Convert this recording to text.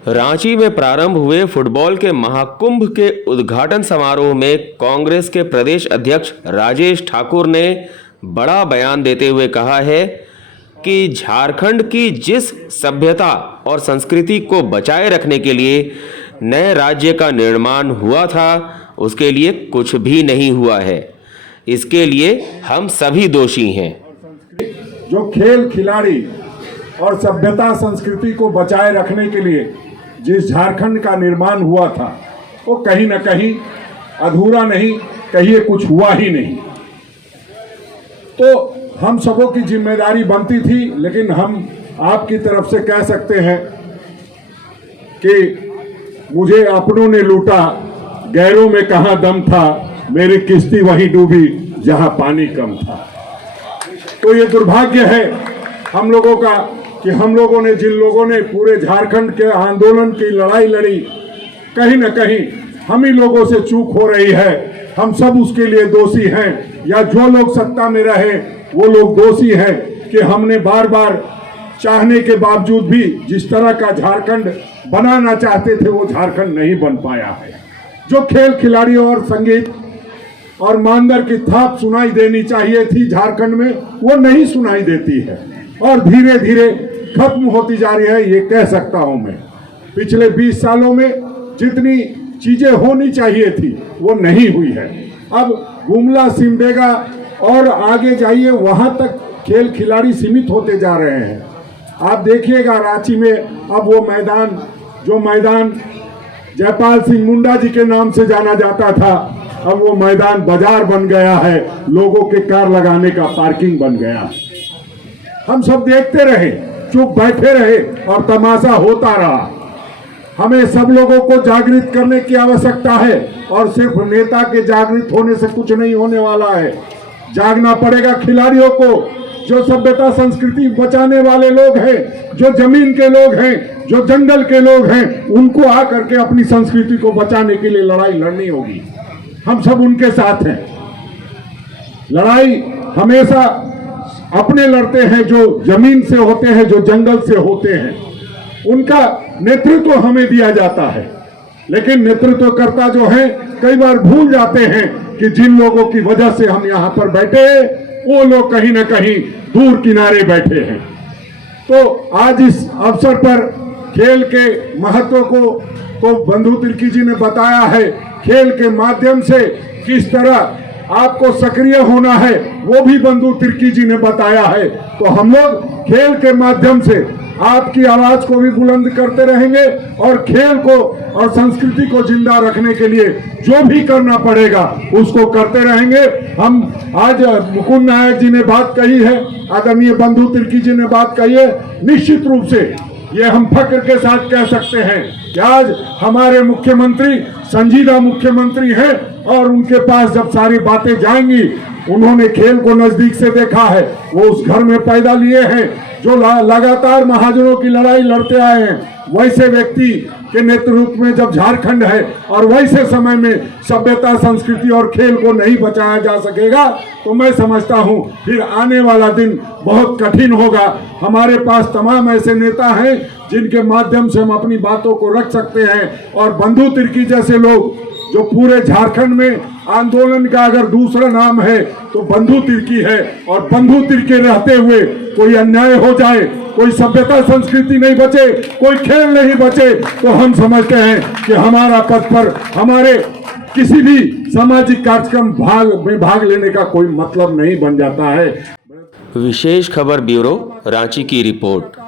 रांची में प्रारंभ हुए फुटबॉल के महाकुंभ के उद्घाटन समारोह में कांग्रेस के प्रदेश अध्यक्ष राजेश ठाकुर ने बड़ा बयान देते हुए कहा है कि झारखंड की जिस सभ्यता और संस्कृति को बचाए रखने के लिए नए राज्य का निर्माण हुआ था, उसके लिए कुछ भी नहीं हुआ है। इसके लिए हम सभी दोषी हैं। जो खेल खिलाड़ी और सभ्यता संस्कृति को बचाए रखने के लिए जिस झारखंड का निर्माण हुआ था, वो कहीं न कहीं अधूरा नहीं, कहिए कुछ हुआ ही नहीं। तो हम सबों की जिम्मेदारी बनती थी, लेकिन हम आपकी तरफ से कह सकते हैं कि मुझे अपनों ने लूटा, गैरों में कहाँ दम था, मेरी किश्ती वहीं डूबी जहां पानी कम था। तो ये दुर्भाग्य है हम लोगों का कि हम लोगों ने, जिन लोगों ने पूरे झारखंड के आंदोलन की लड़ाई लड़ी, कहीं न कहीं हम ही लोगों से चूक हो रही है। हम सब उसके लिए दोषी हैं, या जो लोग सत्ता में रहे वो लोग दोषी हैं कि हमने बार बार चाहने के बावजूद भी जिस तरह का झारखंड बनाना चाहते थे वो झारखंड नहीं बन पाया है। जो खेल खिलाड़ी और संगीत और मानदर की थाप सुनाई देनी चाहिए थी झारखंड में, वो नहीं सुनाई देती है और धीरे धीरे खत्म होती जा रही है, ये कह सकता हूं मैं। पिछले 20 सालों में जितनी चीजें होनी चाहिए थी वो नहीं हुई है। अब गुमला, सिमडेगा और आगे जाइए, वहां तक खेल खिलाड़ी सीमित होते जा रहे हैं। आप देखिएगा रांची में अब वो मैदान, जो मैदान जयपाल सिंह मुंडा जी के नाम से जाना जाता था, अब वो मैदान बाजार बन गया है, लोगों के कार लगाने का पार्किंग बन गया। हम सब देखते रहे, चुप बैठे रहे और तमाशा होता रहा। हमें सब लोगों को जागृत करने की आवश्यकता है और सिर्फ नेता के जागृत होने से कुछ नहीं होने वाला है। जागना पड़ेगा खिलाड़ियों को, जो सभ्यता संस्कृति बचाने वाले लोग हैं, जो जमीन के लोग हैं, जो जंगल के लोग हैं, उनको आकर के अपनी संस्कृति को बचाने के लिए लड़ाई लड़नी होगी। हम सब उनके साथ हैं। लड़ाई हमेशा अपने लड़ते हैं जो जमीन से होते हैं, जो जंगल से होते हैं, उनका नेतृत्व हमें दिया जाता है। लेकिन नेतृत्वकर्ता जो हैं कई बार भूल जाते हैं कि जिन लोगों की वजह से हम यहाँ पर बैठे हैं वो लोग कहीं ना कहीं दूर किनारे बैठे हैं। तो आज इस अवसर पर खेल के महत्व को तो बंधु तिर्की जी ने बताया है। खेल के माध्यम से किस तरह आपको सक्रिय होना है वो भी बंधु तिर्की जी ने बताया है। तो हम लोग खेल के माध्यम से आपकी आवाज को भी बुलंद करते रहेंगे और खेल को और संस्कृति को जिंदा रखने के लिए जो भी करना पड़ेगा उसको करते रहेंगे। हम आज मुकुंद नायक जी ने बात कही है, आदरणीय बंधु तिर्की जी ने बात कही है, निश्चित रूप से ये हम फक्र के साथ कह सकते हैं कि आज हमारे मुख्यमंत्री संजीदा मुख्यमंत्री हैं और उनके पास जब सारी बातें जाएंगी, उन्होंने खेल को नजदीक से देखा है, वो उस घर में पैदा लिए हैं जो लगातार महाजनों की लड़ाई लड़ते आए हैं। वैसे व्यक्ति के नेतृत्व में जब झारखंड है और वैसे समय में सभ्यता संस्कृति और खेल को नहीं बचाया जा सकेगा, तो मैं समझता हूं फिर आने वाला दिन बहुत कठिन होगा। हमारे पास तमाम ऐसे नेता हैं जिनके माध्यम से हम अपनी बातों को रख सकते हैं, और बंधु तिर्की जैसे लोग जो पूरे झारखंड में आंदोलन का अगर दूसरा नाम है तो बंधु तिर्की है। और बंधु तिर्की रहते हुए कोई अन्याय हो जाए, कोई सभ्यता संस्कृति नहीं बचे, कोई खेल नहीं बचे, तो हम समझते हैं कि हमारा पद पर हमारे किसी भी सामाजिक कार्यक्रम में भाग लेने का कोई मतलब नहीं बन जाता है। विशेष खबर ब्यूरो, रांची की रिपोर्ट।